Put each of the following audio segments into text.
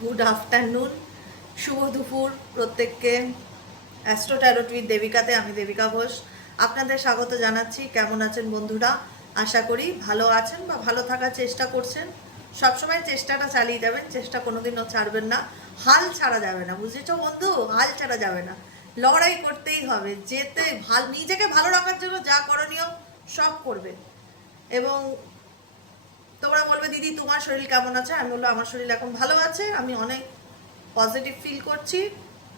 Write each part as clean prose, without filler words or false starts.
Good afternoon, শুভ দুপুর প্রত্যেককে। Astro tarot with দেবিকাতে আমি দেবিকা ঘোষ আপনাদের স্বাগত জানাচ্ছি। কেমন আছেন বন্ধুরা? আশা করি ভালো আছেন বা ভালো থাকার চেষ্টা করছেন। সবসময় চেষ্টাটা চালিয়ে যাবেন, চেষ্টা কোনোদিনও ছাড়বেন না, হাল ছাড়া যাবে না, বুঝেছ বন্ধু? হাল ছাড়া যাবে না, লড়াই করতেই হবে, যেতে নিজেকে ভালো রাখার জন্য যা করণীয় সব করবেন। এবং তোমরা বলবে দিদি তোমার শরীর কেমন আছে, আমি বলবো আমার শরীর এখন ভালো আছে, আমি অনেক পজিটিভ ফিল করছি,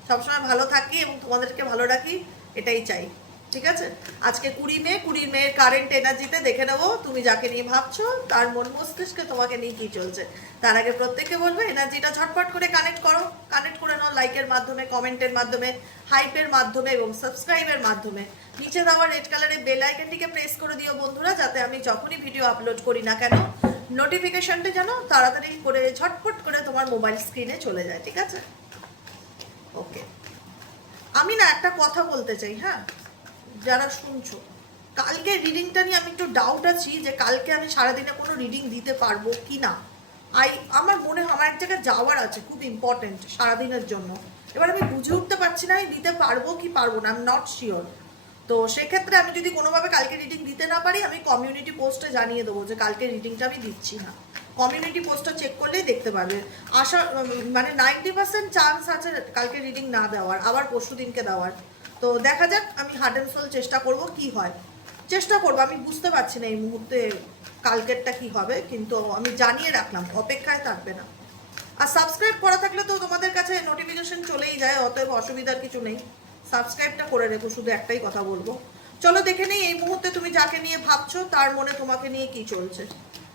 সবসময় ভালো থাকি এবং তোমাদেরকে ভালো রাখি, এটাই চাই। ঠিক আছে, আজকে 20 মেয়ের কারেন্ট এনার্জিতে দেখে নেবো তুমি যাকে নিয়ে ভাবছো তার মন মস্তিষ্কে তোমাকে নিয়ে কি চলছে। তার আগে প্রত্যেককে বলবে এনার্জিটা ঝটপট করে কানেক্ট করে নাও, লাইকের মাধ্যমে, কমেন্টের মাধ্যমে, হাইপের মাধ্যমে এবং সাবস্ক্রাইবের মাধ্যমে। নিচে দেওয়া রেড কালারের বেল আইকনটিকে প্রেস করে দিও বন্ধুরা, যাতে আমি যখনই ভিডিও আপলোড করি না কেন নোটিফিকেশনটা যেন তাড়াতাড়ি করে ঝটপট করে তোমার মোবাইল স্ক্রিনে চলে যায়। ঠিক আছে, ওকে। আমি না একটা কথা বলতে চাই, হ্যাঁ, যারা শুনছো, কালকে রিডিংটা নিয়ে আমি একটু ডাউট আছি যে কালকে আমি সারাদিনে কোনো রিডিং দিতে পারবো কি না। আমার মনে হয় আমার এক জায়গায় যাওয়ার আছে, খুব ইম্পর্টেন্ট সারাদিনের জন্য। এবার আমি বুঝে উঠতে পারছি না আমি দিতে পারবো কি পারবো না, আই এম নট শিওর। তো সেক্ষেত্রে আমি যদি কোনোভাবে কালকে রিডিং দিতে না পারি, আমি কমিউনিটি পোস্টে জানিয়ে দেবো যে কালকে রিডিংটা আমি দিচ্ছি না। কমিউনিটি পোস্টটা চেক করলেই দেখতে পারবে। মানে 90% চান্স আছে কালকে রিডিং না দেওয়ার, আবার পরশু দিনকে দেওয়ার। তো দেখা যাক, আমি হার্ট অ্যান্ড সোল চেষ্টা করব কি হয়, চেষ্টা করবো। আমি বুঝতে পারছি না এই মুহূর্তে কালকেরটা কি হবে, কিন্তু আমি জানিয়ে রাখলাম, অপেক্ষায় থাকবে না। আর সাবস্ক্রাইব করা থাকলে তো তোমাদের কাছে নোটিফিকেশন চলেই যায়, অতএব অসুবিধার কিছু নেই। সাবস্ক্রাইবটা করে রেখো, শুধু একটাই কথা বলবো। চলো দেখে নেই এই মুহূর্তে তুমি যাকে নিয়ে ভাবছো তার মনে তোমাকে নিয়ে কি চলছে,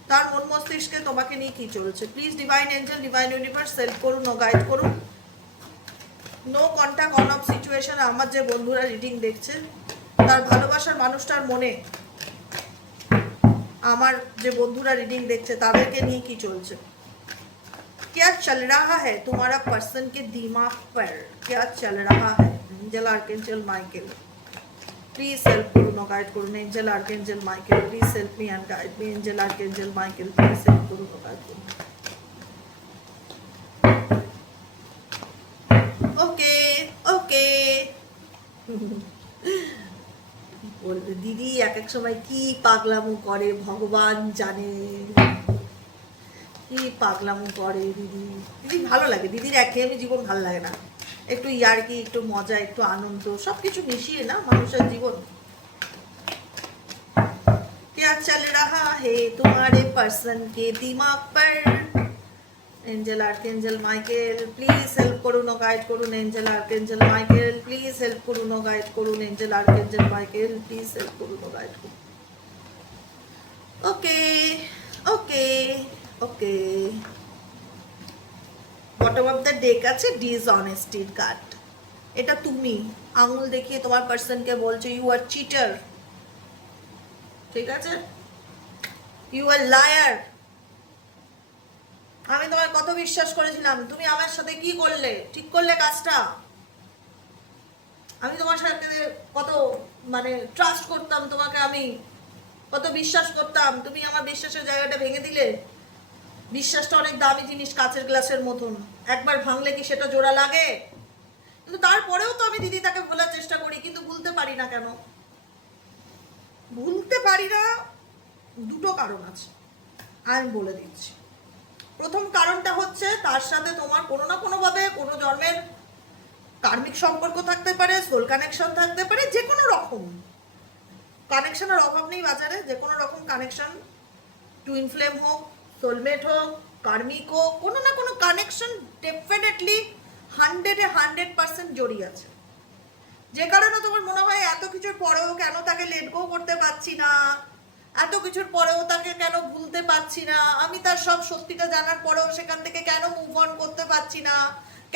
তার মন মস্তিষ্কে তোমাকে নিয়ে কি চলছে। Please divine angel, divine universe help করুন ও গাইড করুন। No contact on off situation. আমার যে বন্ধুরা রিডিং দেখছে তার ভালোবাসার মানুষটার মনে, আমার যে বন্ধুরা রিডিং দেখছে তাদেরকে নিয়ে কি চলছে, क्या चल रहा है तुम्हारा पर्सन के दिमाग पर, क्या चल रहा है। Angel archangel Michael please help करो नो गाइड करो। Angel archangel Michael please help me and guide me. Angel archangel Michael please help करो नो गाइड करो। Okay okay. বলবে দিদি এক এক সময় কি পাগলামো করে ভগবান জানে, কি পাগলামো করে দিদি। দিদি ভালো লাগে, দিদির একঘেয়েমি জীবন ভালো লাগে না, একটু ইয়ার্কি, একটু মজা, একটু আনন্দ, সব কিছু মিশিয়ে না মানুষের জীবন। क्या चल रहा है तुम्हारे पर्सन के दिमाग पर। Angel archangel Michael please help করুন ও গাইড করুন। Angel archangel Michael please help করুন ও গাইড করুন। Angel archangel Michael please help করুন ও গাইড করুন। ওকে ওকে ওকে। বটম অফ দ্য ডেক আছে ডিসঅনেস্টির কার্ড। এটা তুমি আঙুল দেখিয়ে তোমার পার্সনকে বলছো ইউ আর চিটার। ঠিক আছে, ইউ আর লায়ার। আমি তোমার কত বিশ্বাস করেছিলাম, তুমি আমার সাথে কি করলে, ঠিক করলে কাজটা। আমি তোমার সাথে কত মানে ট্রাস্ট করতাম, তোমাকে আমি কত বিশ্বাস করতাম, তুমি আমার বিশ্বাসের জায়গাটা ভেঙে দিলে। বিশ্বাসটা অনেক দামি জিনিস, কাঁচের গ্লাসের মতন, একবার ভাঙলে কি সেটা জোড়া লাগে? কিন্তু তারপরেও তো আমি দিদি তাকে ভোলার চেষ্টা করি, কিন্তু ভুলতে পারি না কেন? ভুলতে পারি না, দুটো কারণ আছে, আমি বলে দিচ্ছি। প্রথম কারণটা হচ্ছে তার সাথে তোমার কোনো না কোনোভাবে কোনো জন্মের কার্মিক সম্পর্ক থাকতে পারে, সোল কানেকশন থাকতে পারে, যে কোনো রকম কানেকশনের অভাব নেই বাজারে, যে কোনো রকম কানেকশন, টুইন ফ্লেম হোক, সোলমেট হোক, কার্মিক হোক, কোনো না কোনো কানেকশন ডেফিনেটলি 100% জড়িয়ে আছে। যে কারণে তোমার মনে হয় এত কিছুর পরেও কেন তাকে লেট গো করতে পারছি না, এত কিছুর পরেও তাকে কেন ভুলতে পারছি না, আমি তার সব সত্যিটা জানার পরেও সেখান থেকে কেন মুভ অন করতে পারছি না,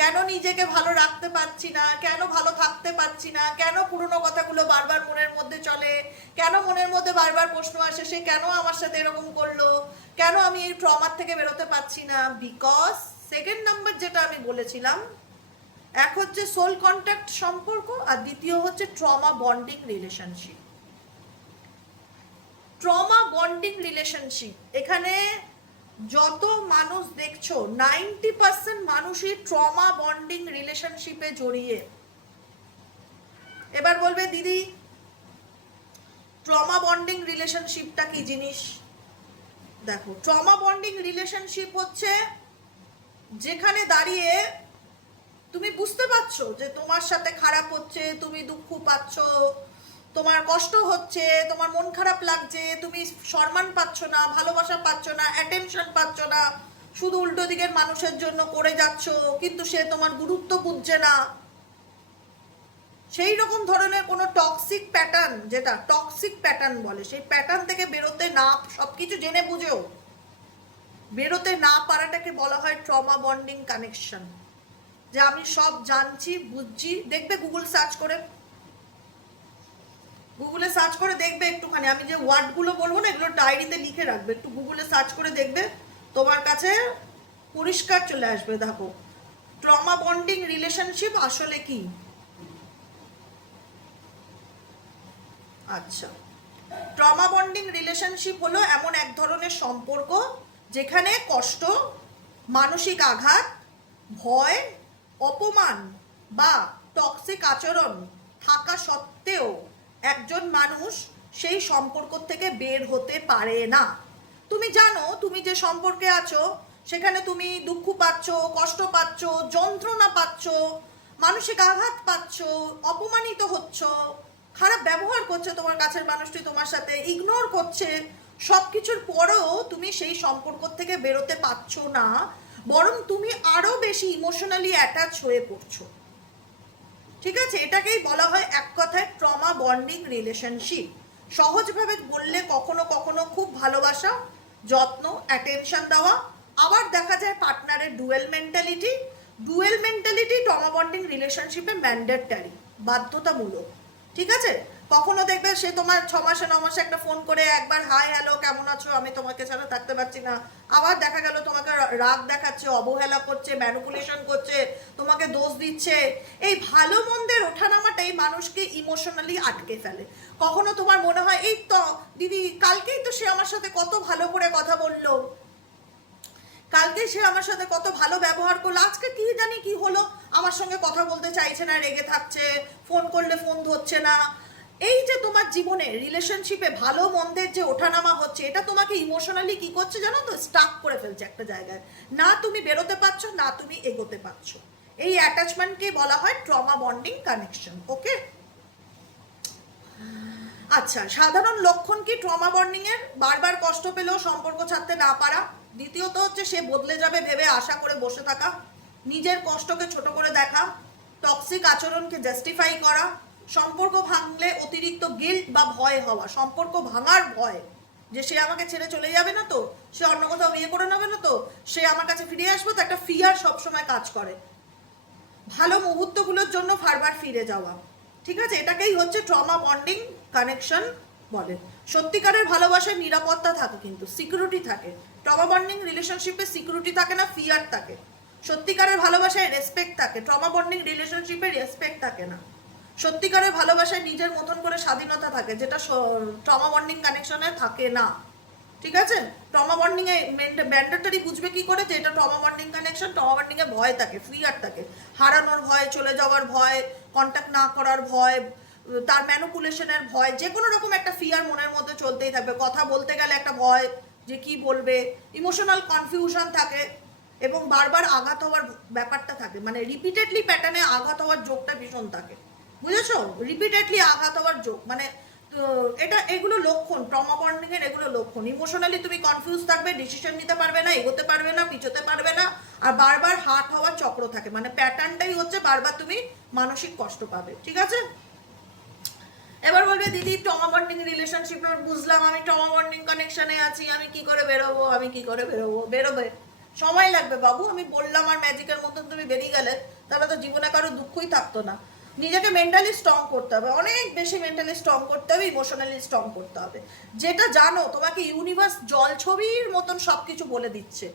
কেন নিজেকে ভালো রাখতে পারছি না, কেন ভালো থাকতে পারছি না, কেন পুরনো কথাগুলো বারবার মনের মধ্যে চলে, কেন মনের মধ্যে বারবার প্রশ্ন আসে সে কেন আমার সাথে এরকম করলো, কেন আমি এই ট্রমার থেকে বেরোতে পারছি না। বিকজ সেকেন্ড নাম্বার যেটা আমি বলেছিলাম, এক হচ্ছে সোল কন্ট্যাক্ট সম্পর্ক, আর দ্বিতীয় হচ্ছে trauma bonding relationship. Trauma bonding relationship, এখানে যত মানুষ দেখছো 90% মানুষই ট্রমা বন্ডিং রিলেশনশিপে জড়িয়ে। এবার বলবে দিদি ট্রমা বন্ডিং রিলেশনশিপটা কি জিনিস? দেখো, ট্রমা বন্ডিং রিলেশনশিপ হচ্ছে যেখানে দাঁড়িয়ে তুমি বুঝতে পারছো যে তোমার সাথে খারাপ হচ্ছে, তুমি দুঃখ পাচ্ছ, তোমার কষ্ট হচ্ছে, তোমার মন খারাপ লাগছে, তুমি সম্মান পাচ্ছ না, ভালোবাসা পাচ্ছ না, অ্যাটেনশন পাচ্ছ না, শুধু উল্টো দিকের মানুষের জন্য করে যাচ্ছ, কিন্তু সে তোমার গুরুত্ব বুঝছে না। সেই রকম ধরনের কোনো টক্সিক প্যাটার্ন, যেটা টক্সিক প্যাটার্ন বলে, সেই প্যাটার্ন থেকে বেরোতে না, সবকিছু জেনে বুঝেও বেরোতে না পারাটাকে বলা হয় ট্রমা বন্ডিং কানেকশন। যে আমি সব জানছি, বুঝছি, দেখবে গুগলে সার্চ করে দেখবে একটুখানি, আমি যে ওয়ার্ডগুলো বলবো না এগুলো ডায়েরিতে লিখে রাখবে, একটু গুগলে সার্চ করে দেখবে, তোমার কাছে পরিষ্কার চলে আসবে। দেখো ট্রমা বন্ডিং রিলেশনশিপ আসলে কি। আচ্ছা, ট্রমা বন্ডিং রিলেশনশিপ হলো এমন এক ধরনের সম্পর্ক যেখানে কষ্ট, মানসিক আঘাত, ভয়, অপমান বা টক্সিক আচরণ থাকা সত্ত্বেও একজন মানুষ সেই সম্পর্ক থেকে বের হতে পারে না। তুমি জানো তুমি যে সম্পর্কে আছো সেখানে তুমি দুঃখ পাচ্ছ, কষ্ট পাচ্ছ, যন্ত্রণা পাচ্ছ, মানসিক আঘাত পাচ্ছ, অপমানিত হচ্ছ, খারাপ ব্যবহার করছে তোমার কাছের মানুষটি তোমার সাথে, ইগনোর করছে, সব কিছুর পরেও তুমি সেই সম্পর্ক থেকে বেরোতে পারছো না, বরং তুমি আরো বেশি ইমোশনালি অ্যাটাচ হয়ে পড়ছো। ঠিক আছে, এটাকেই বলা হয় এক কথায় ট্রমা বন্ডিং রিলেশনশিপ। সহজভাবে বললে কখনো কখনো খুব ভালোবাসা, যত্ন, অ্যাটেনশন দেওয়া, আবার দেখা যায় পার্টনারের ডুয়েল মেন্টালিটি ট্রমা বন্ডিং রিলেশনশিপে ম্যান্ডেটরি, বাধ্যতামূলক। ঠিক আছে, কখনো দেখবে সে তোমার 6 মাসে 9 মাসে একটা ফোন করে একবার হাই হ্যালো কেমন আছো, আমি তোমাকে ছাড়া থাকতে পারছি না, আবার দেখা গেল তোমাকে রাগ দেখাচ্ছে, অবহেলা করছে, ম্যানিপুলেশন করছে, তোমাকে দোষ দিচ্ছে। এই ভালো মন্দের ওঠানামাটাই মানুষকে ইমোশনালি আটকে ফেলে। কখনো তোমার মনে হয় এই তো দিদি কালকেই তো সে আমার সাথে কত ভালো করে কথা বললো, কালকে সে আমার সাথে কত ভালো ব্যবহার করলো, আজকে কি জানি কি হলো, আমার সঙ্গে কথা বলতে চাইছে না, রেগে থাকছে, ফোন করলে ফোন ধরছে না। এই যে তোমার জীবনে রিলেশনশিপে ভালো মন্দের যে ওঠানামা হচ্ছে, এটা তোমাকে ইমোশনালি কি করছে জানো তো, স্টাক করে ফেলছে একটা জায়গায়, না তুমি বেরোতে পারছো, না তুমি এগোতে পারছো। এই অ্যাটাচমেন্টকে বলা হয় ট্রমা বন্ডিং কানেকশন। ওকে, আচ্ছা, সাধারণ লক্ষণ কি ট্রমা বন্ডিং এর? বারবার কষ্ট পেলেও সম্পর্ক ছাড়তে না পারা, দ্বিতীয়ত হচ্ছে সে বদলে যাবে ভেবে আশা করে বসে থাকা, নিজের কষ্টকে ছোট করে দেখা, টক্সিক আচরণকে জাস্টিফাই করা, সম্পর্ক ভাঙলে অতিরিক্ত গিল্ট বা ভয় হওয়া, সম্পর্ক ভাঙার ভয়, যে সে আমাকে ছেড়ে চলে যাবে না তো, সে অন্য কোথাও বিয়ে করে নেবে না তো, সে আমার কাছে ফিরে আসবে তো, একটা ফিয়ার সবসময় কাজ করে, ভালো মুহূর্তগুলোর জন্য বারবার ফিরে যাওয়া। ঠিক আছে, এটাকেই হচ্ছে ট্রমা বন্ডিং কানেকশন বলে। সত্যিকারের ভালোবাসায় নিরাপত্তা থাকে, কিন্তু সিকিউরিটি থাকে। ট্রমা বন্ডিং রিলেশনশিপে সিকিউরিটি থাকে না, ফিয়ার থাকে। সত্যিকারের ভালোবাসায় রেসপেক্ট থাকে, ট্রমা বন্ডিং রিলেশনশিপে রেসপেক্ট থাকে না। সত্যিকারের ভালোবাসায় নিজের মতন করে স্বাধীনতা থাকে, যেটা ট্রমা বন্ডিং কানেকশনে থাকে না। ঠিক আছে, ট্রমা বন্ডিং এ ম্যান্ডেটরি বুঝবে কি করে যে এটা trauma bonding connection. Trauma bonding এ ভয় থাকে, ফিয়ার থাকে, হারানোর ভয়, চলে যাওয়ার ভয়, কন্ট্যাক্ট না করার ভয়, তার ম্যানিপুলেশনের ভয়, যে কোনো রকম একটা ফিয়ার মনের মধ্যে চলতেই থাকবে। কথা বলতে গেলে একটা ভয় যে কি বলবে, ইমোশনাল কনফিউশন থাকে, এবং বারবার আঘাত হওয়ার ব্যাপারটা থাকে, মানে রিপিটেডলি প্যাটার্নে আঘাত হওয়ার যোগটা ভীষণ থাকে। বুঝেছো, রিপিটেডলি আঘাত হওয়ার যোগ মানে, তো এটা এগুলো লক্ষণ ট্রমা বন্ডিং এর, এগুলো লক্ষণ। ইমোশনালি তুমি কনফিউজ থাকবে, ডিসিশন নিতে পারবে না, এগোতে পারবে না, পিছোতে পারবে না, আর বারবার হার্ট হওয়ার চক্র থাকে, মানে প্যাটার্নটাই হচ্ছে বারবার তুমি মানসিক কষ্ট পাবে। ঠিক আছে, এবার বলবে দিদি ট্রমা বন্ডিং রিলেশনশিপ বুঝলাম, আমি ট্রমা বন্ডিং কানেকশনে আছি, আমি কি করে বেরোবো, বেরোবে সময় লাগবে বাবু। আমি বললাম আর ম্যাজিকের মতন তুমি বেরিয়ে গেলে, তাহলে তো জীবনে কারো দুঃখই থাকতো না। নিজেকে মেন্টালি স্ট্রং করতে হবে, অনেক বেশি মেন্টালি স্ট্রং করতে হবে, ইমোশনালি স্ট্রং করতে হবে। যেটা জানো তোমাকে ইউনিভার্স জল ছবির মতন সব কিছু বলে দিচ্ছে,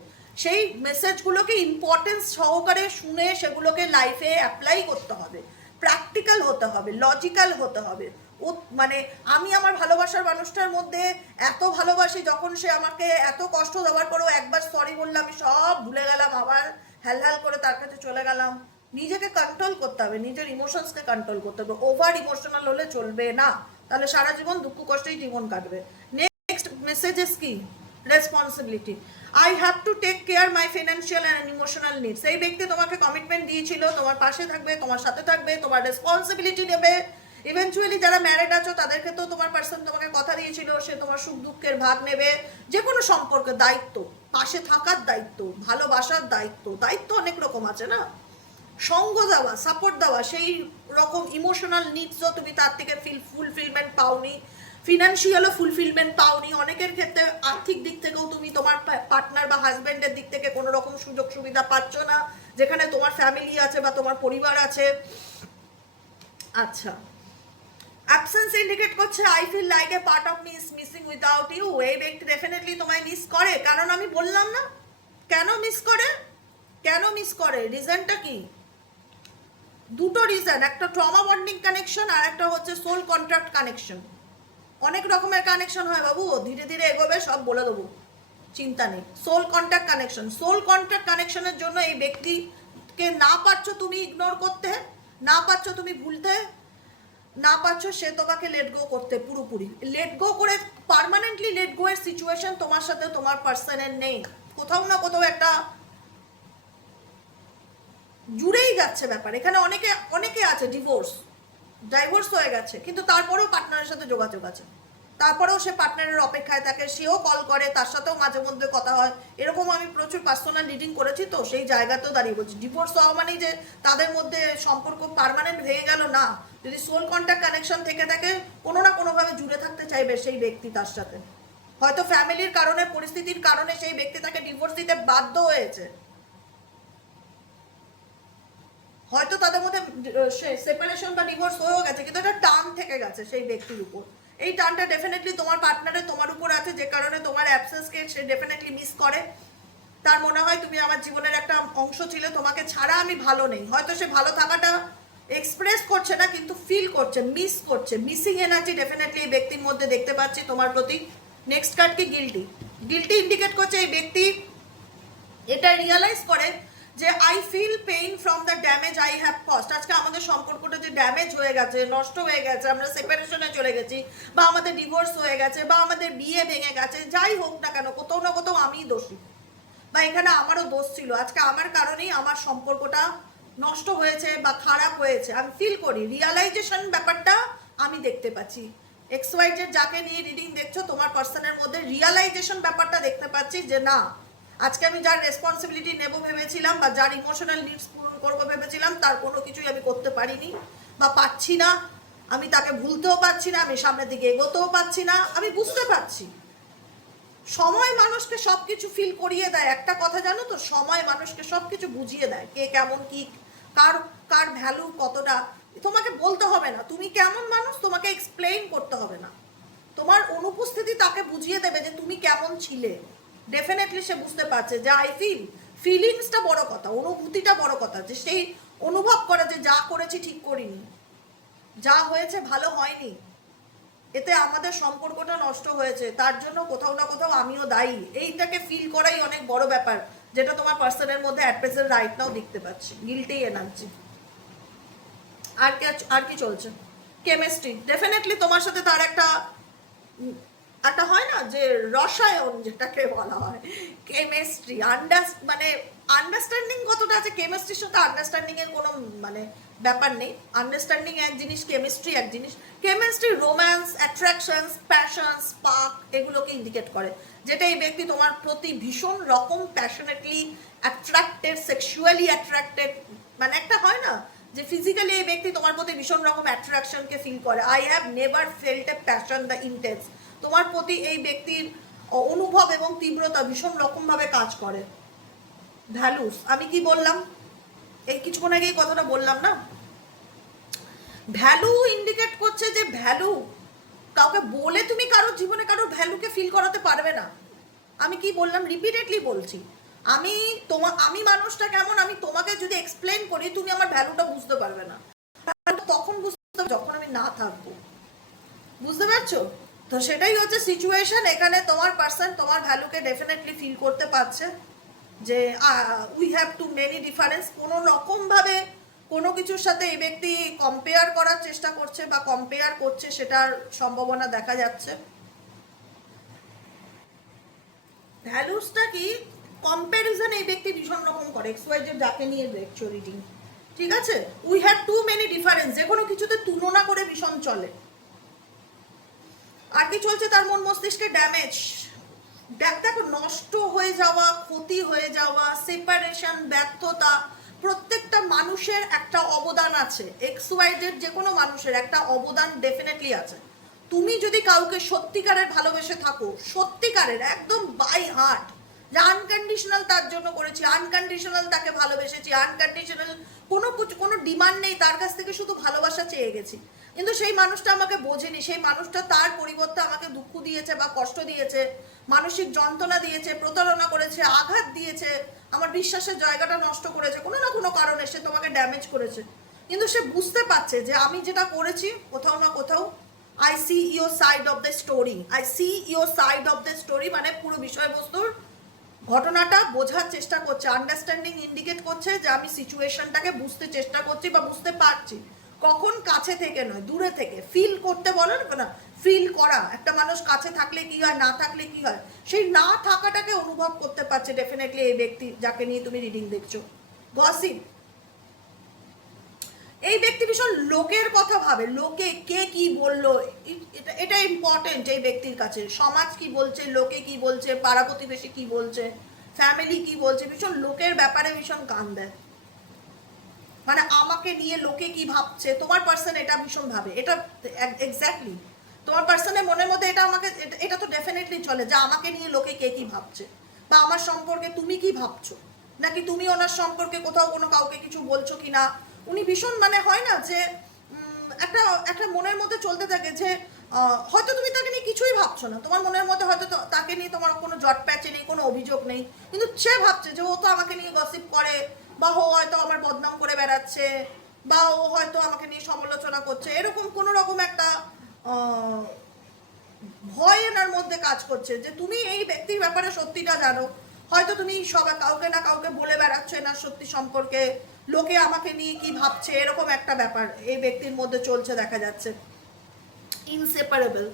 সেই মেসেজগুলোকে ইম্পর্টেন্স সহকারে শুনে সেগুলোকে লাইফে অ্যাপ্লাই করতে হবে, প্র্যাকটিক্যাল হতে হবে, লজিক্যাল হতে হবে, ও মানে আমি আমার ভালোবাসার মানুষটার মধ্যে এত ভালোবাসি, যখন সে আমাকে এত কষ্ট দেওয়ার পরেও একবার সরি বললে আমি সব ভুলে গেলাম, আবার হ্যাল করে তার কাছে চলে গেলাম। নিজেকে কন্ট্রোল করতে হবে, নিজের ইমোশনসকে কন্ট্রোল করতে হবে। ওভার ইমোশনাল হলে চলবে না, তাহলে সারা জীবন দুঃখ কষ্টেই জীবন কাটবে। নেক্সট মেসেজেস কি? Responsibility. I have to take care my financial and emotional needs. এই ব্যক্তি তোমাকে কমিটমেন্ট দিয়েছিল, তোমার পাশে থাকবে, তোমার সাথে থাকবে, তোমার রেসপন্সিবিলিটি নেবে। ইভেনচুয়ালি যারা ম্যারিড আছো তাদের ক্ষেত্রেও তোমার পার্সন তোমাকে কথা দিয়েছিল, সে তোমার সুখ দুঃখের ভাগ নেবে। যে কোনো সম্পর্কে দায়িত্ব, পাশে থাকার দায়িত্ব, ভালোবাসার দায়িত্ব, দায়িত্ব অনেক রকম আছে না, সঙ্গ দেওয়া, সাপোর্ট দেওয়া, সেই রকম ইমোশনাল নিডসও তুমি তার থেকে ফুলফিলমেন্ট পাওনি, ফিনান্সিয়ালও ফুলফিলমেন্ট পাওনি। অনেকের ক্ষেত্রে আর্থিক দিক থেকেও তুমি তোমার পার্টনার বা হাজব্যান্ডের দিক থেকে কোনো রকম সুযোগ সুবিধা পাচ্ছ না, যেখানে তোমার ফ্যামিলি আছে বা তোমার পরিবার আছে। আচ্ছা, অ্যাবসেন্স ইন্ডিকেট করছে I feel like a part of me is missing without you. এই ব্যক্তি ডেফিনেটলি তোমায় মিস করে, কারণ আমি বললাম না কেন মিস করে, কেন মিস করে, রিজনটা কি? দুটো রিজন, একটা ট্রমা বন্ডিং কানেকশন আর একটা হচ্ছে সোল কন্ট্রাক্ট কানেকশন। অনেক রকমের কানেকশন হয় বাবু, ধীরে ধীরে এগোবে, সব বলে দেবো, চিন্তা নেই। Soul contract connection, soul contract কানেকশনের জন্য এই ব্যক্তিকে না পারছো তুমি ইগনোর করতে, না পারছো তুমি ভুলতে, না পারছো সে তোমাকে লেট গো করতে, পুরোপুরি লেট গো করে পার্মানেন্টলি লেট গো এর সিচুয়েশন তোমার সাথে তোমার পার্সনের নেই। কোথাও না কোথাও একটা জুড়েই যাচ্ছে ব্যাপার। এখানে অনেকে আছে ডাইভোর্স হয়ে গেছে, কিন্তু তারপরেও পার্টনারের সাথে যোগাযোগ আছে, তারপরেও সে পার্টনারের অপেক্ষায় থাকে, সেও কল করে, তার সাথেও মাঝে মধ্যে কথা হয়। এরকম আমি প্রচুর পার্সোনাল রিডিং করেছি, তো সেই জায়গাতেও দাঁড়িয়ে বলছি ডিভোর্স হওয়া মানেই যে তাদের মধ্যে সম্পর্ক পার্মানেন্ট হয়ে গেল না। যদি সোল কন্ট্যাক্ট কানেকশন থেকে থাকে, কোনো না কোনোভাবে জুড়ে থাকতে চাইবে সেই ব্যক্তি তার সাথে। হয়তো ফ্যামিলির কারণে, পরিস্থিতির কারণে সেই ব্যক্তি তাকে ডিভোর্স দিতে বাধ্য হয়েছে, হয়তো তাদের মধ্যে সেপারেশন বা ডিভোর্স হয়েও গেছে, কিন্তু একটা টান থেকে গেছে সেই ব্যক্তির উপর। এই টানটা ডেফিনেটলি তোমার পার্টনারের তোমার উপর আছে, যে কারণে তোমার অ্যাবসেন্সকে সে ডেফিনেটলি মিস করে। তার মনে হয় তুমি আমার জীবনের একটা অংশ ছিলে, তোমাকে ছাড়া আমি ভালো নেই। হয়তো সে ভালো থাকাটা এক্সপ্রেস করছে না, কিন্তু ফিল করছে, মিস করছে। মিসিং এনার্জি ডেফিনেটলি এই ব্যক্তির মধ্যে দেখতে পাচ্ছি তোমার প্রতি। নেক্সট কার্ড কি? গিল্টি। গিল্টি ইন্ডিকেট করছে এই ব্যক্তি এটা রিয়ালাইজ করে যে I feel pain from the damage I have cost. আজকে আমাদের সম্পর্কটা যে ড্যামেজ হয়ে গেছে, নষ্ট হয়ে গেছে, আমরা সেপারেশনে চলে গেছি, বা আমাদের ডিভোর্স হয়ে গেছে, বা আমাদের বিয়ে ভেঙে গেছে, যাই হোক না কেন, কোথাও না কোথাও আমিই দোষী, বা এখানে আমারও দোষ ছিল। আজকে আমার কারণেই আমার সম্পর্কটা নষ্ট হয়েছে বা খারাপ হয়েছে, আমি ফিল করি। রিয়ালাইজেশন ব্যাপারটা আমি দেখতে পাচ্ছি। এক্স ওয়াই জেড যাকে নিয়ে রিডিং দেখছো, তোমার পার্সনের মধ্যে রিয়ালাইজেশন ব্যাপারটা দেখতে পাচ্ছি যে না, আজকে আমি যার রেসপন্সিবিলিটি নেব ভেবেছিলাম বা যার ইমোশনাল নিডস পূরণ করবো ভেবেছিলাম, তার কোনো কিছুই আমি করতে পারিনি বা পাচ্ছি না। আমি তাকে ভুলতেও পারছি না, আমি সামনের দিকে এগোতেও পারছি না। আমি বুঝতে পারছি সময় মানুষকে সবকিছু ফিল করিয়ে দেয়। একটা কথা জানো তো, সময় মানুষকে সবকিছু বুঝিয়ে দেয়, কে কেমন, কি কার কার ভ্যালু কতটা। তোমাকে বলতে হবে না তুমি কেমন মানুষ, তোমাকে এক্সপ্লেইন করতে হবে না। তোমার অনুপস্থিতি তাকে বুঝিয়ে দেবে যে তুমি কেমন ছিলে। ডেফিনেটলি সে বুঝতে পারছে যে আই ফিলিংসটা বড় কথা, অনুভূতিটা বড় কথা, যে সেই অনুভব করে যে যা করেছি ঠিক করিনি, যা হয়েছে ভালো হয়নি, এতে আমাদের সম্পর্কটা নষ্ট হয়েছে, তার জন্য কোথাও না কোথাও আমিও দায়ী। এইটাকে ফিল করাই অনেক বড় ব্যাপার, যেটা তোমার পার্সনের মধ্যে অ্যাট প্রেজেন্ট রাইট নাও দেখতে পাচ্ছি। Guilty energy. আর কি চলছে? কেমিস্ট্রি। ডেফিনেটলি তোমার সাথে তার একটা একটা হয় না যে রসায়ন, যেটাকে বলা হয় কেমিস্ট্রি, মানে আন্ডারস্ট্যান্ডিং কতটা আছে কেমিস্ট্রির সাথে, আন্ডারস্ট্যান্ডিং এর কোনো মানে ব্যাপার নেই। আন্ডারস্ট্যান্ডিং এক জিনিস, কেমিস্ট্রি এক জিনিস। Chemistry romance, attractions, passion, spark, এগুলোকে ইন্ডিকেট করে, যেটা এই ব্যক্তি তোমার প্রতি ভীষণ রকম প্যাশনেটলি অ্যাট্রাক্টেড, সেক্সুয়ালি অ্যাট্রাক্টেড। মানে একটা হয় না যে ফিজিক্যালি এই ব্যক্তি তোমার প্রতি ভীষণ রকম অ্যাট্রাকশনকে ফিল করে। I have never felt a passion the intense. তোমার প্রতি এই ব্যক্তির অনুভব এবং তীব্রতা ভীষণ রকমভাবে কাজ করে। ভ্যালুস, আমি কি বললাম এই কিছুক্ষণ আগেই কথাটা বললাম না, ভ্যালু ইন্ডিকেট করছে যে ভ্যালু কাউকে বলে তুমি কারোর জীবনে কারোর ভ্যালুকে ফিল করাতে পারবে না। আমি কি বললাম, রিপিটেডলি বলছি, আমি মানুষটা কেমন, আমি তোমাকে যদি এক্সপ্লেন করি, তুমি আমার ভ্যালুটা বুঝতে পারবে না। তখন বুঝতে পারবে যখন আমি না থাকবো। বুঝতে পারছো? তো সেটাই হচ্ছে সিচুয়েশন। এখানে তোমার পার্সন তোমার ভ্যালুকে ডেফিনেটলি ফিল করতে পারছে যে we have to many difference. কোনো রকমভাবে কোনো কিছুর সাথে এই ব্যক্তি কম্পেয়ার করার চেষ্টা করছে বা কম্পেয়ার করছে, সেটার সম্ভাবনা দেখা যাচ্ছে। ভ্যালুসটা কি, কম্প্যারিজন এই ব্যক্তি ভীষণ রকম করে, এক্স ওয়াই জেড যাকে নিয়ে দেখছো রিডিং, ঠিক আছে? We have to many difference, যে কোনো কিছুতে তুলনা করে ভীষণ চলে। আর কি চলছে তার মন মস্তিষ্কে? ড্যামেজ। দেখো, নষ্ট হয়ে যাওয়া, ক্ষতি হয়ে যাওয়া, সেপারেশন, ব্যর্থতা। প্রত্যেকটা মানুষের একটা অবদান আছে, এক্স ওয়াই জেড যে কোনো মানুষের একটা অবদান ডেফিনেটলি আছে। তুমি যদি কাউকে সত্যিকারের ভালোবেসে থাকো, সত্যিকারের একদম বাই হার্ট, যে আনকন্ডিশনাল তার জন্য করেছি, আনকন্ডিশনাল তাকে ভালোবেসেছি, আনকন্ডিশনাল কোনো ডিমান্ড নেই তার কাছ থেকে, শুধু ভালোবাসা চেয়ে গেছি, কিন্তু সেই মানুষটা আমাকে বোঝেনি, সেই মানুষটা তার পরিবর্তে আমাকে দুঃখ দিয়েছে বা কষ্ট দিয়েছে, মানসিক যন্ত্রণা দিয়েছে, প্রতারণা করেছে, আঘাত দিয়েছে, আমার বিশ্বাসের জায়গাটা নষ্ট করেছে, কোনো না কোনো কারণে সে তোমাকে ড্যামেজ করেছে। কিন্তু সে বুঝতে পারছে যে আমি যেটা করেছি কোথাও না কোথাও, I see your side of the story, I see your side of the story, মানে পুরো বিষয়বস্তুর ঘটনাটা বোঝার চেষ্টা করছে, আন্ডারস্ট্যান্ডিং ইন্ডিকেট করছে যে আমি সিচুয়েশনটাকে বুঝতে চেষ্টা করছি বা বুঝতে পারছি। কখন? কাছে থেকে নয়, দূরে থেকে ফিল করতে বলে না, ফিল করা। একটা মানুষ কাছে থাকলে কি হয়, না থাকলে কি হয়, সেই না থাকাটাকে অনুভব করতে পারছে ডেফিনেটলি এই ব্যক্তি যাকে নিয়ে তুমি রিডিং দেখছো। গসিপ, এই ব্যক্তি ভীষণ লোকের কথা ভাবে, লোকে কে কি বললো, এটা ইম্পর্টেন্ট এই ব্যক্তির কাছে। সমাজ কি বলছে, লোকে কি বলছে, পাড়া প্রতিবেশী কি বলছে, ফ্যামিলি কি বলছে, ভীষণ লোকের ব্যাপারে ভীষণ কান দেয়। মানে আমাকে নিয়ে লোকে কি ভাবছে, তোমার পার্সন এটা ভীষণ ভাবে, এটা এক্স্যাক্টলি তোমার পার্সনের মনের মধ্যে এটা আমাকে এটা তো ডেফিনেটলি চলে যে আমাকে নিয়ে লোকে কে কি ভাবছে, বা আমার সম্পর্কে তুমি কি ভাবছো, নাকি তুমি ওনার সম্পর্কে কোথাও কোনো কাউকে কিছু বলছো কি না। উনি ভীষণ, মানে হয় না যে একটা একটা মনের মধ্যে চলতে থাকে যে হয়তো তুমি তাকে নিয়ে কিছুই ভাবছো না, তোমার মনের মধ্যে হয়তো তাকে নিয়ে তোমার কোনো জট প্যাচে নেই, কোনো অভিযোগ নেই, কিন্তু সে ভাবছে যে ও তো আমাকে নিয়ে গসিপ করে, বা ও হয়তো আমার বদনাম করে বেড়াচ্ছে, বা ও হয়তো আমাকে নিয়ে সমালোচনা করছে, এরকম কোনো রকম একটা ভয় এনার মধ্যে কাজ করছে যে তুমি এই ব্যক্তির ব্যাপারে সত্যিটা জানো, হয়তো তুমি সবাই কাউকে না কাউকে বলে বেড়াচ্ছ এনার সত্যি সম্পর্কে, লোকে আমাকে নিয়ে কি ভাবছে, এরকম একটা ব্যাপার এই ব্যক্তির মধ্যে চলছে দেখা যাচ্ছে। ইনসেপারেবল,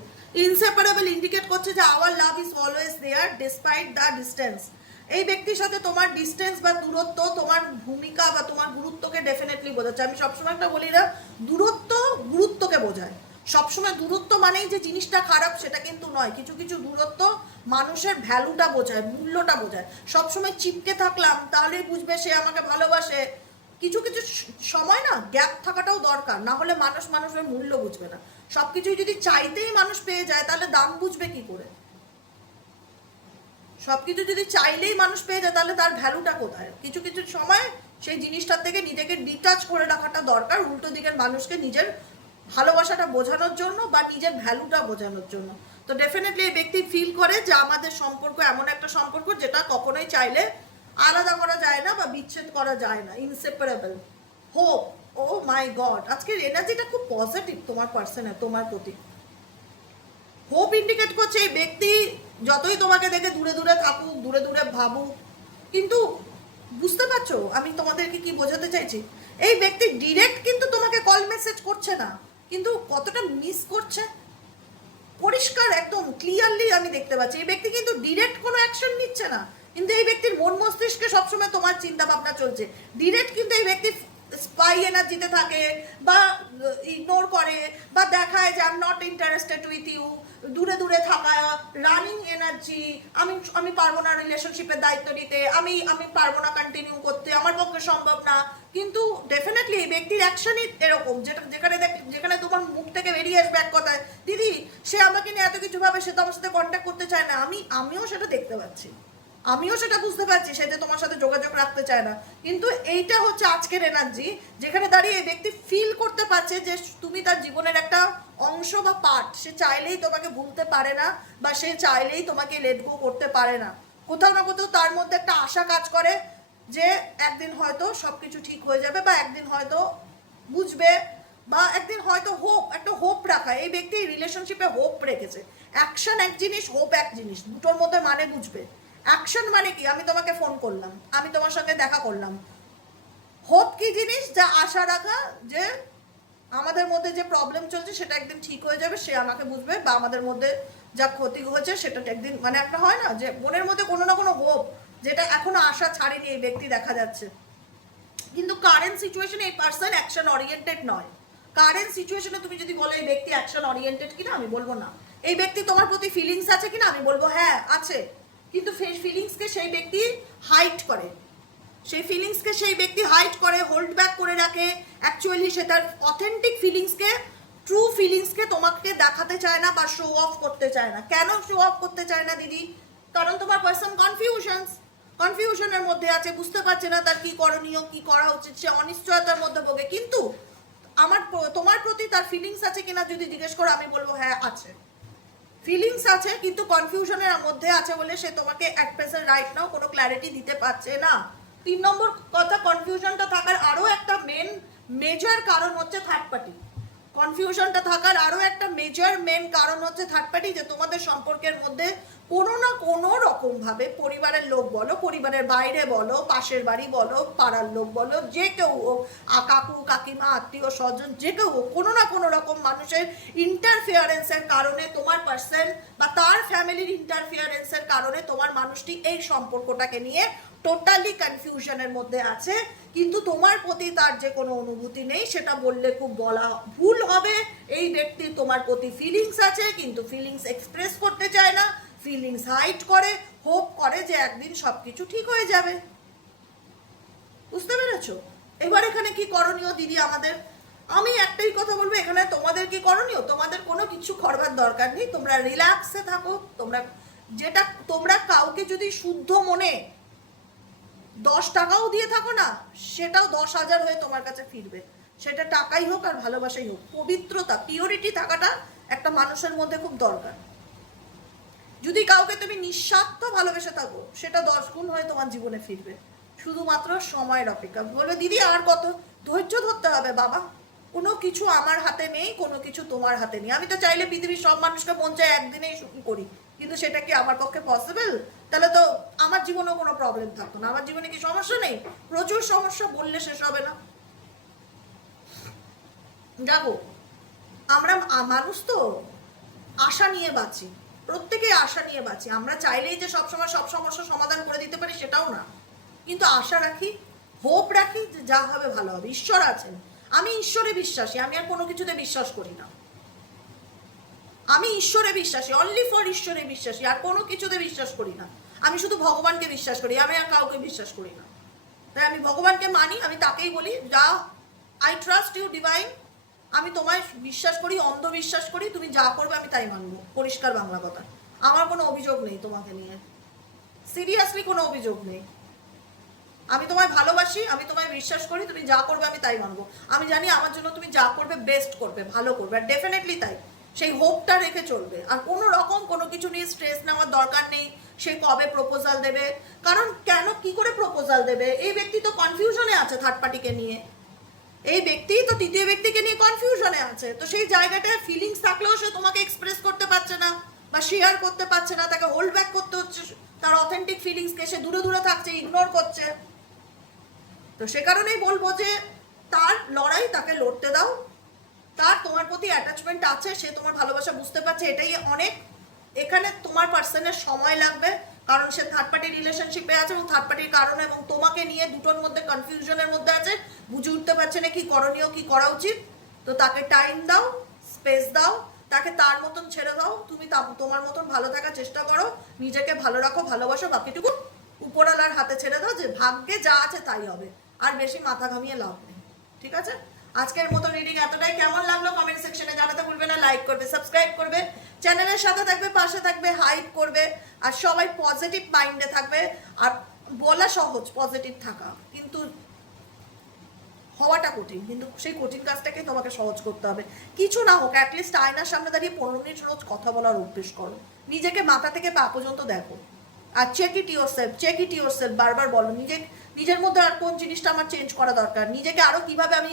ইনসেপারেবল ইন্ডিকেট করছে যে our love is always there despite the distance. এই ব্যক্তির সাথে তোমার ডিস্টেন্স বা দূরত্ব তোমার ভূমিকা বা তোমার গুরুত্বকে ডেফিনেটলি বোঝাচ্ছে। আমি সবসময় একটা বলি না, দূরত্ব গুরুত্বকে বোঝায়। সবসময় দূরত্ব মানেই যে জিনিসটা খারাপ সেটা কিন্তু নয়, কিছু কিছু দূরত্ব মানুষের ভ্যালুটা বোঝায়, মূল্যটা বোঝায়। সবসময় চিপকে থাকলাম তাহলেই বুঝবে সে আমাকে ভালোবাসে, কিছু কিছু সময় না গ্যাপ থাকাটাও দরকার, না হলে মানুষ মানুষের মূল্য বুঝবে না। সবকিছুই যদি চাইতেই মানুষ পেয়ে যায় তাহলে দাম বুঝবে কি করে? সবকিছু যদি চাইলেই মানুষ পেয়ে যায় তাহলে তার ভ্যালুটা কোথায়? কিছু কিছু সময় সেই জিনিসটার থেকে নিজেকে ডিটাচ করে রাখাটা দরকার, উল্টো দিকের মানুষকে নিজের ভালোবাসাটা বোঝানোর জন্য বা নিজের ভ্যালুটা বোঝানোর জন্য। তো ডেফিনেটলি এই ব্যক্তি ফিল করে যে আমাদের সম্পর্ক এমন একটা সম্পর্ক যেটা কখনোই চাইলে আলাদা করা যায় না বা বিচ্ছেদ করা যায় না, ইনসেপারেবল। হোপ, ও মাই গড, আজকের এনার্জিটা খুব পজিটিভ তোমার পার্সনের তোমার প্রতি। হোপ ইন্ডিকেট করছে এই ব্যক্তি যতই তোমাকে দেখে দূরে দূরে থাকুক, দূরে দূরে ভাবুক, কিন্তু বুঝতে পারছো আমি তোমাদেরকে কি বোঝাতে চাইছি? এই ব্যক্তি ডিরেক্ট কিন্তু তোমাকে কল মেসেজ করছে না, কিন্তু কতটা মিস করছে পরিষ্কার একদম ক্লিয়ারলি আমি দেখতে পাচ্ছি। এই ব্যক্তি কিন্তু ডিরেক্ট কোনো অ্যাকশন নিচ্ছে না, কিন্তু এই ব্যক্তির মন মস্তিষ্কে সবসময় তোমার চিন্তা ভাবনা চলছে। ডিরেক্ট কিন্তু এই ব্যক্তি স্পাই এনার্জিতে থাকে, বা ইগনোর করে, বা দেখায় যে I am not interested with you, দূরে দূরে থাকা, রানিং এনার্জি, আমি পারবো না রিলেশনশিপের দায়িত্ব নিতে, আমি পারবো না কন্টিনিউ করতে, আমার পক্ষে সম্ভব না। কিন্তু ডেফিনেটলি এই ব্যক্তির অ্যাকশনই এরকম, যেখানে তোমার মুখ থেকে বেরিয়ে আসবে এক কথায়, দিদি সে আমাকে নিয়ে এত কিছু ভাবে, সে তো আমার সাথে কন্ট্যাক্ট করতে চায় না। আমিও সেটা দেখতে পাচ্ছি, আমিও সেটা বুঝতে পারছি, সে যে তোমার সাথে যোগাযোগ রাখতে চায় না। কিন্তু এইটা হচ্ছে আজকের এনার্জি, যেখানে দাঁড়িয়ে এই ব্যক্তি ফিল করতে পারছে যে তুমি তার জীবনের একটা অংশ বা পার্ট। সে চাইলেই তোমাকে ভুলতে পারে না, বা সে চাইলেই তোমাকে লেট গো করতে পারে না। কোথাও না কোথাও তার মধ্যে একটা আশা কাজ করে যে একদিন হয়তো সবকিছু ঠিক হয়ে যাবে, বা একদিন হয়তো বুঝবে, বা একদিন হয়তো একটা হোপ রাখা, এই ব্যক্তি রিলেশনশিপে হোপ রেখেছে। অ্যাকশন এক জিনিস, হোপ এক জিনিস, দুটোর মধ্যে মানে বুঝবে। অ্যাকশন মানে কি, আমি তোমাকে ফোন করলাম, আমি তোমার সঙ্গে দেখা করলাম। হোপ কি জিনিস, যা আশা রাখা যে আমাদের মধ্যে যে প্রবলেম চলছে সেটা একদিন ঠিক হয়ে যাবে, সে আমাকে বুঝবে, বা আমাদের মধ্যে যা ক্ষতি হয়েছে সেটা একদিন, মানে একটা হয় না যে মনের মধ্যে কোনো না কোনো হোপ, যেটা এখনো আশা ছাড়েনি এই ব্যক্তি, দেখা যাচ্ছে। কিন্তু কারেন্ট সিচুয়েশনে এই পার্সন অ্যাকশন ওরিয়েন্টেড নয়। কারেন্ট সিচুয়েশনে তুমি যদি বলো এই ব্যক্তি অ্যাকশন ওরিয়েন্টেড কিনা, আমি বলবো না। এই ব্যক্তি তোমার প্রতি ফিলিংস আছে কিনা, আমি বলবো হ্যাঁ আছে। কিন্তু ফিলিংসকে সেই ব্যক্তি হাইড করে, সেই ফিলিংসকে সেই ব্যক্তি হাইড করে, হোল্ড ব্যাক করে রাখে। অ্যাকচুয়ালি সে তার অথেন্টিক ফিলিংসকে, ট্রু ফিলিংসকে তোমাকে দেখাতে চায় না বা শো অফ করতে চায় না। কেন শো অফ করতে চায় না দিদি? কারণ তোমার পার্সন কনফিউশনের মধ্যে আছে, বুঝতে পারছে না তার কি করণীয়, কি করা উচিত, সে অনিশ্চয়তার মধ্যে ভোগে। কিন্তু তোমার প্রতি তার ফিলিংস আছে কিনা যদি জিজ্ঞেস করো, আমি বলবো হ্যাঁ আছে, ফিলিংস আছে, কিন্তু কনফিউশনের মধ্যে আছে বলে সে তোমাকে অ্যাট প্রেজেন্ট রাইট নাও কোনো ক্ল্যারিটি দিতে পারছে না। 3 নম্বর কথা, কনফিউশনটা থাকার আরও একটা মেজর কারণ হচ্ছে থার্ড পার্টি। কনফিউশনটা থাকার আরও একটা মেন কারণ হচ্ছে থার্ড পার্টি, যে তোমাদের সম্পর্কের মধ্যে কোনো না কোনো রকমভাবে পরিবারের লোক বলো, পরিবারের বাইরে বলো, পাশের বাড়ি বলো, পাড়ার লোক বলো, যে কেউ হোক, কাকু কাকিমা আত্মীয় স্বজন যে কেউ হোক, কোনো না কোনো রকম মানুষের ইন্টারফিয়ারেন্সের কারণে তোমার পার্সন বা তার ফ্যামিলির ইন্টারফিয়ারেন্সের কারণে তোমার মানুষটি এই সম্পর্কটাকে নিয়ে টোটালি কনফিউশনের মধ্যে আছে। কিন্তু তোমার প্রতি তার যে কোনো অনুভূতি নেই, সেটা বললে খুব বলা ভুল হবে। এই ব্যক্তির তোমার প্রতি ফিলিংস আছে, কিন্তু ফিলিংস এক্সপ্রেস করতে চায় না, ফিলিংস হাইড করে, হোপ করে যে একদিন সবকিছু ঠিক হয়ে যাবে। বুঝতে পেরেছো? এবার এখানে কি করণীয় দিদি আমাদের? আমি একটাই কথা বলবো, এখানে তোমাদের কি করণীয়? তোমাদের কোনো কিছু করবার দরকার নেই, তোমরা রিল্যাক্সে থাকো। তোমরা কাউকে যদি শুদ্ধ মনে 10 টাকাও দিয়ে থাকো না, সেটাও 10,000 হয়ে তোমার কাছে ফিরবে। সেটা টাকাই হোক আর ভালোবাসাই হোক, পবিত্রতা, পিওরিটি থাকাটা একটা মানুষের মধ্যে খুব দরকার। যদি কাউকে তুমি নিঃস্বার্থ ভালোবেসে থাকো, সেটা 10 গুণ হয়ে তোমার জীবনে ফিরবে। শুধুমাত্র সময়ের অপেক্ষা। বলবে দিদি আর কত ধৈর্য ধরতে হবে বাবা, কোনো কিছু আমার হাতে নেই, কোনো কিছু তোমার হাতে নেই। আমি তো চাইলে পৃথিবীর সব মানুষকে মন চায় একদিনেই সুখী করি, কিন্তু সেটা কি আমার পক্ষে পসিবল? তাহলে তো আমার জীবনেও কোনো প্রবলেম থাকতো না। আমার জীবনে কি সমস্যা নেই? প্রচুর সমস্যা, বললে শেষ হবে না। দেখো, আমরা মানুষ তো আশা নিয়ে বাঁচি, প্রত্যেকে আশা নিয়ে বাঁচি। আমরা চাইলেই যে সবসময় সব সমস্যার সমাধান করে দিতে পারি সেটাও না, কিন্তু আশা রাখি, হোপ রাখি যে যা হবে ভালো হবে। ঈশ্বর আছেন, আমি ঈশ্বরে বিশ্বাসী, আমি আর কোনো কিছুতে বিশ্বাস করি না। আমি ঈশ্বরে বিশ্বাসী, অনলি ফর ঈশ্বরে বিশ্বাসী, আর কোনো কিছুতে বিশ্বাস করি না। আমি শুধু ভগবানকে বিশ্বাস করি, আমি আর কাউকে বিশ্বাস করি না। তাই আমি ভগবানকে মানি, আমি তাকেই বলি যা, আই ট্রাস্ট ইউ ডিভাইন। আমি তোমায় বিশ্বাস করি, অন্ধবিশ্বাস করি, তুমি যা করবে আমি তাই মানবো। পরিষ্কার বাংলা কথা, আমার কোনো অভিযোগ নেই তোমাকে নিয়ে, সিরিয়াসলি কোনো অভিযোগ নেই। আমি তোমায় ভালোবাসি, আমি তোমায় বিশ্বাস করি, তুমি যা করবে আমি তাই মানবো। আমি জানি আমার জন্য তুমি যা করবে বেস্ট করবে, ভালো করবে, আর ডেফিনেটলি তাই। সেই হোপটা রেখে চলবে, আর কোনো রকম কোনো কিছু নিয়ে স্ট্রেস নেওয়ার দরকার নেই। সে কবে প্রপোজাল দেবে, কারণ কেন কি করে প্রপোজাল দেবে? এই ব্যক্তি তো কনফিউশনে আছে থার্ড পার্টিকে নিয়ে, এই ব্যক্তি তো তৃতীয় ব্যক্তিকে নিয়ে কনফিউশনে আছে। তো সেই জায়গাটায় ফিলিংস থাকলেও সে তোমাকে এক্সপ্রেস করতে পারছে না বা শেয়ার করতে পারছে না, তাকে হোল্ড ব্যাক করতে হচ্ছে তার অথেন্টিক ফিলিংসকে, সে দূরে দূরে থাকছে, ইগনোর করছে। তো সে কারণেই বলবো যে তার লড়াই, তাকে লড়তে দাও। তার তোমার প্রতি অ্যাটাচমেন্ট আছে, সে তোমার ভালোবাসা বুঝতে পারছে, এটাই অনেক। এখানে তোমার পার্সনের সময় লাগবে, কারণ সে থার্ড পার্টি রিলেশনশিপে আছে এবং থার্ড পার্টির কারণে এবং তোমাকে নিয়ে দুটোর মধ্যে কনফিউশনের মধ্যে আছে, বুঝে উঠতে পারছে না কি করণীয়, কি করা উচিত। তো তাকে টাইম দাও, স্পেস দাও, তাকে তার মতন ছেড়ে দাও, তুমি তোমার মতন ভালো থাকার চেষ্টা করো, নিজেকে ভালো রাখো, ভালোবাসো, বাকিটুকু উপরওয়ালার হাতে ছেড়ে দাও, যে ভাগ্যে যা আছে তাই হবে। আর বেশি মাথা ঘামিয়ে লাভ নেই, ঠিক আছে? আজকের মতো রিডিং এতটাই। কেমন লাগলো কমেন্ট সেকশনে জানাতে ভুলবে না। লাইক করবে, সাবস্ক্রাইব করবে, চ্যানেলের সাথে থাকবে, পাশে থাকবে, হাইপ করবে। আর সবাই পজিটিভ মাইন্ডে থাকবে। আর বলা সহজ পজিটিভ থাকা, কিন্তু হওয়াটা কঠিন, কিন্তু সেই কঠিন কাজটাকে তোমাকে সহজ করতে হবে। কিছু না হোক, অ্যাটলিস্ট আয়নার সামনে দাঁড়িয়ে 15 মিনিট রোজ কথা বলার অভ্যেস করো। নিজেকে মাথা থেকে পা পর্যন্ত দেখো, আর চেক ইট ইউর সেলফ, বারবার বলো নিজের মধ্যে আর কোন জিনিসটা আমার চেঞ্জ করা দরকার, নিজেকে আরও কিভাবে আমি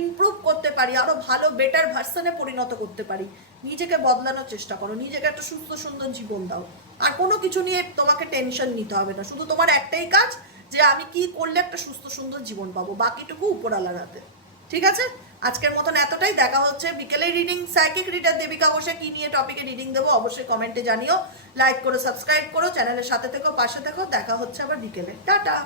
ইমপ্রুভ করতে পারি, আরও ভালো বেটার ভার্সনে পরিণত করতে পারি, নিজেকে বদলানোর চেষ্টা করো, নিজেকে একটা সুস্থ সুন্দর জীবন দাও। আর কোনো কিছু নিয়ে তোমাকে টেনশন নিতে হবে না, শুধু তোমার একটাই কাজ যে আমি কি করলে একটা সুস্থ সুন্দর জীবন পাবো, বাকিটুকু উপরওয়ালার হাতে। ঠিক আছে, আজকের মতন এতটাই। দেখা হচ্ছে বিকেলে রিডিং। সাইকিক রিডার দেবিকা বসে কি নিয়ে টপিকে রিডিং দেবো অবশ্যই কমেন্টে জানিও, লাইক করো, সাবস্ক্রাইব করো, চ্যানেলের সাথে থেকো, পাশে থেকো। দেখা হচ্ছে আবার বিকেলে। টাটা।